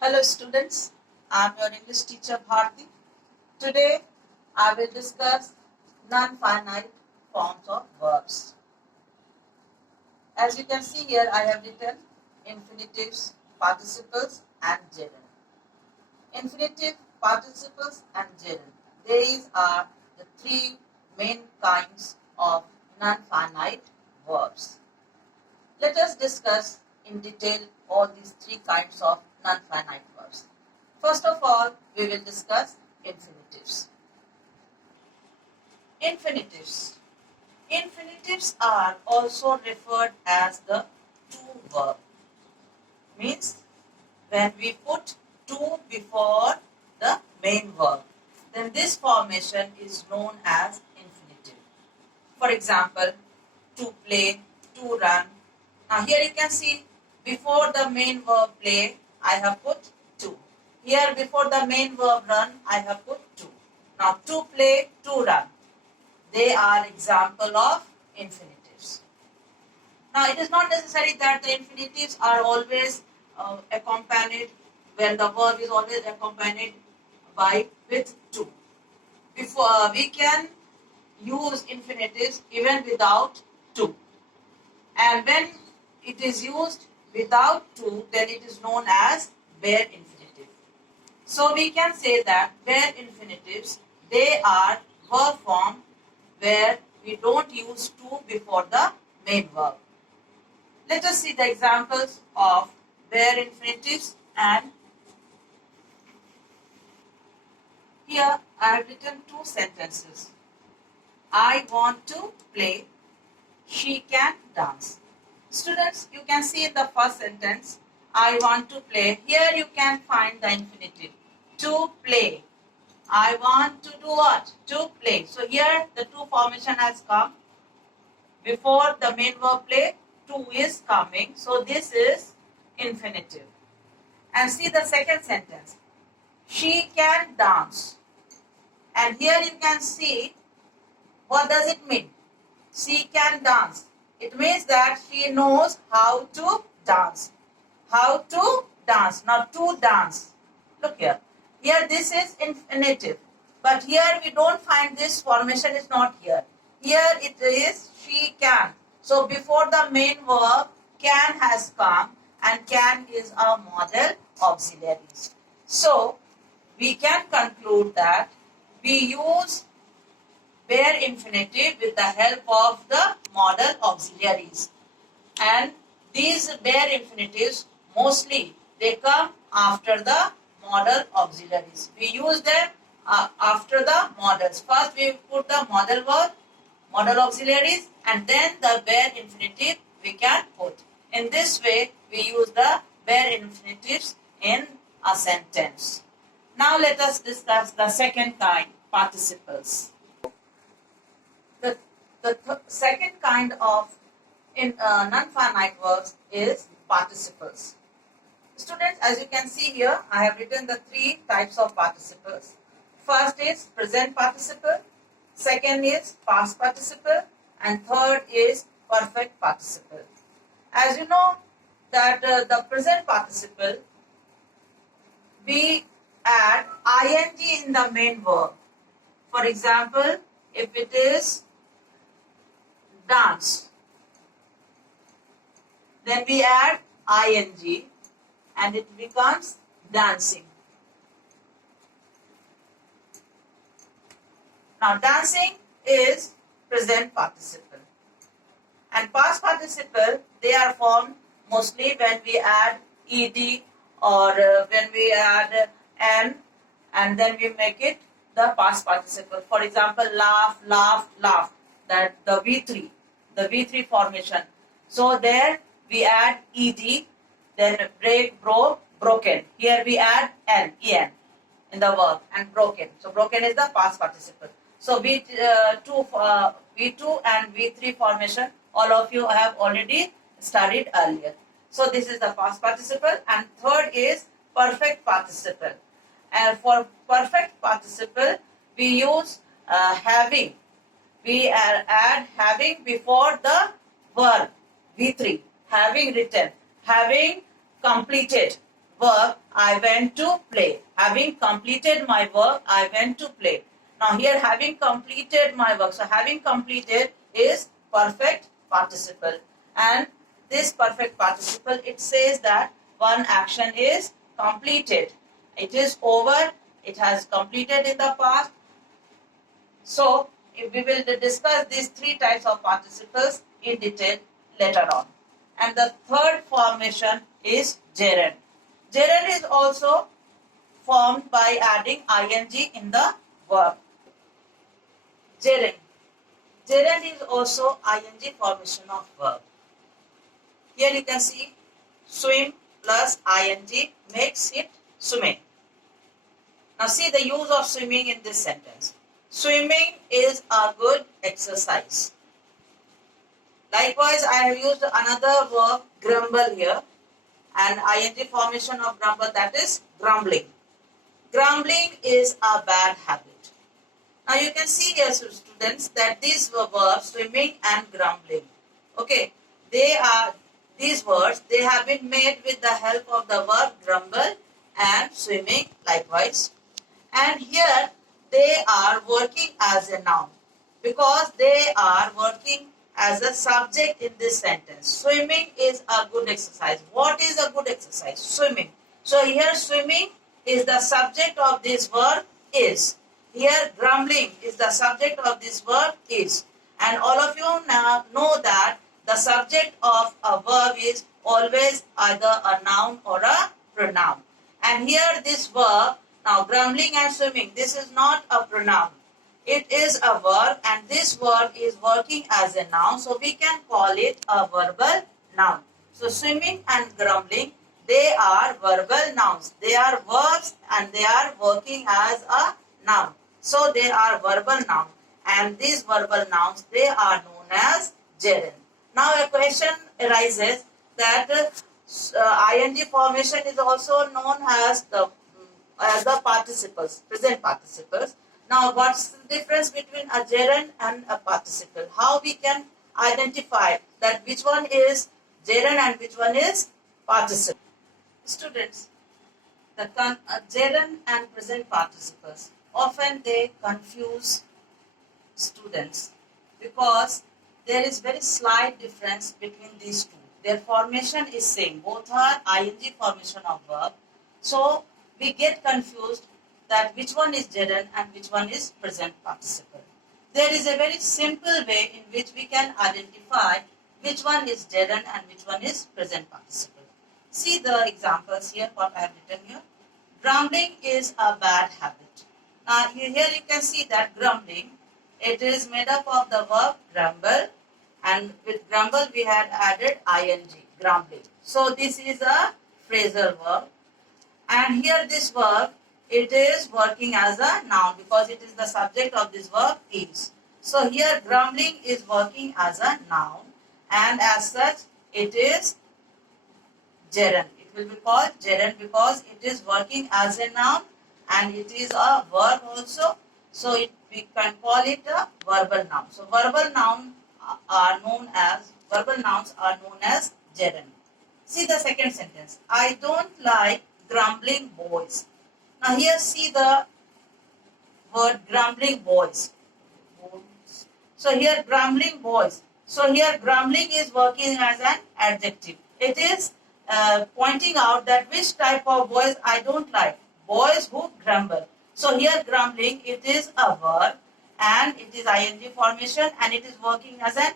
Hello students, I am your English teacher Bharti. Today I will discuss non-finite forms of verbs. As you can see here, I have written infinitives, participles and gerund. Infinitive, participles and gerund. These are the three main kinds of non-finite verbs. Let us discuss in detail all these three kinds of non-finite verbs. First of all, we will discuss infinitives. Infinitives. Infinitives are also referred as the to verb. Means when we put to before the main verb, then this formation is known as infinitive. For example, to play, to run. Now here you can see before the main verb play, I have put to. Here before the main verb run, I have put to. Now to play, to run. They are example of infinitives. Now it is not necessary that the infinitives are always accompanied, when the verb is always accompanied with to. Before we can use infinitives even without to. And when it is used without to, then it is known as bare infinitive. So we can say that bare infinitives, they are verb form where we don't use to before the main verb. Let us see the examples of bare infinitives, and here I have written two sentences. I want to play, she can dance. Students, you can see in the first sentence, I want to play. Here you can find the infinitive, to play. I want to do what? To play. So here the to formation has come. Before the main verb play, to is coming. So this is infinitive. And see the second sentence. She can dance. And here you can see, what does it mean? She can dance. It means that she knows how to dance. How to dance, not to dance. Look here. Here this is infinitive. But here we don't find this formation is not here. Here it is she can. So before the main verb, can has come, and can is a model auxiliary. So we can conclude that we use bare infinitive with the help of the modal auxiliaries. And these bare infinitives, mostly they come after the modal auxiliaries. We use them after the modals. First we put the modal verb, modal auxiliaries, and then the bare infinitive we can put. In this way, we use the bare infinitives in a sentence. Now let us discuss the second kind, participles. The second kind of non-finite verbs is participles. Students, as you can see here, I have written the three types of participles. First is present participle, second is past participle, and third is perfect participle. As you know that the present participle, we add ing in the main verb. For example, if it is dance, then we add ing and it becomes dancing. Now dancing is present participle. And past participle, they are formed mostly when we add ed or when we add n, and then we make it the past participle. For example, laugh, laughed, laughed. That the V3 formation. So there we add ed, then break, broke, broken. Here we add en in the verb, and broken. So broken is the past participle. So V2 and V3 formation, all of you have already studied earlier. So this is the past participle, and third is perfect participle. And for perfect participle, we use having. We add having before the verb V3, having written, having completed, work, I went to play. Having completed my work, I went to play. Now here having completed my work. So having completed is perfect participle. And this perfect participle, it says that one action is completed. It is over. It has completed in the past. So we will discuss these three types of participles in detail later on. And the third formation is gerund. Gerund is also formed by adding ing in the verb. Gerund. Gerund is also ing formation of verb. Here you can see swim plus ing makes it swimming. Now see the use of swimming in this sentence. Swimming is a good exercise. Likewise, I have used another verb, grumble here, and ing formation of grumble, that is grumbling. Grumbling is a bad habit. Now you can see here, students, that these verbs, swimming and grumbling, okay, these words, they have been made with the help of the verb grumble and swimming likewise. And here they are working as a noun because they are working as a subject in this sentence. Swimming is a good exercise. What is a good exercise? Swimming. So here swimming is the subject of this verb is. Here grumbling is the subject of this verb is. And all of you now know that the subject of a verb is always either a noun or a pronoun. And here this verb, now grumbling and swimming, this is not a pronoun. It is a verb and this verb is working as a noun. So we can call it a verbal noun. So swimming and grumbling, they are verbal nouns. They are verbs and they are working as a noun. So they are verbal nouns. And these verbal nouns, they are known as gerund. Now a question arises that ing formation is also known as the participles, present participles. Now, what's the difference between a gerund and a participle? How we can identify that which one is gerund and which one is participle? Students, the gerund and present participles, often they confuse students because there is very slight difference between these two. Their formation is same. Both are ing formation of verb. So, we get confused that which one is gerund and which one is present participle. There is a very simple way in which we can identify which one is gerund and which one is present participle. See the examples here, what I have written here. Grumbling is a bad habit. Now here you can see that grumbling, it is made up of the verb grumble, and with grumble we had added ing, grumbling. So this is a phrasal verb. And here this verb, it is working as a noun because it is the subject of this verb is. So here grumbling is working as a noun and as such it is gerund. It will be called gerund because it is working as a noun and it is a verb also. So we can call it a verbal noun. So verbal nouns are known as gerund. See the second sentence. I don't like grumbling boys. Now here see the word grumbling boys. So here grumbling boys. So here grumbling is working as an adjective. It is pointing out that which type of boys I don't like. Boys who grumble. So here grumbling, it is a verb and it is ing formation and it is working as an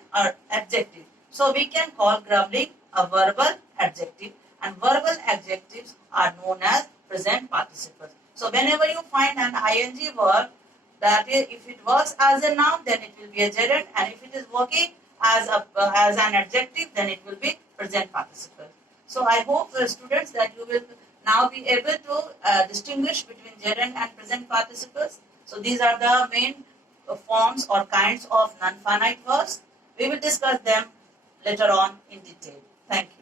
adjective. So we can call grumbling a verbal adjective, and verbal adjectives are known as present participles. So whenever you find an ing verb, that is, if it works as a noun, then it will be a gerund, and if it is working as an adjective, then it will be present participle. So I hope, students, that you will now be able to distinguish between gerund and present participles. So these are the main forms or kinds of non-finite verbs. We will discuss them later on in detail. Thank you.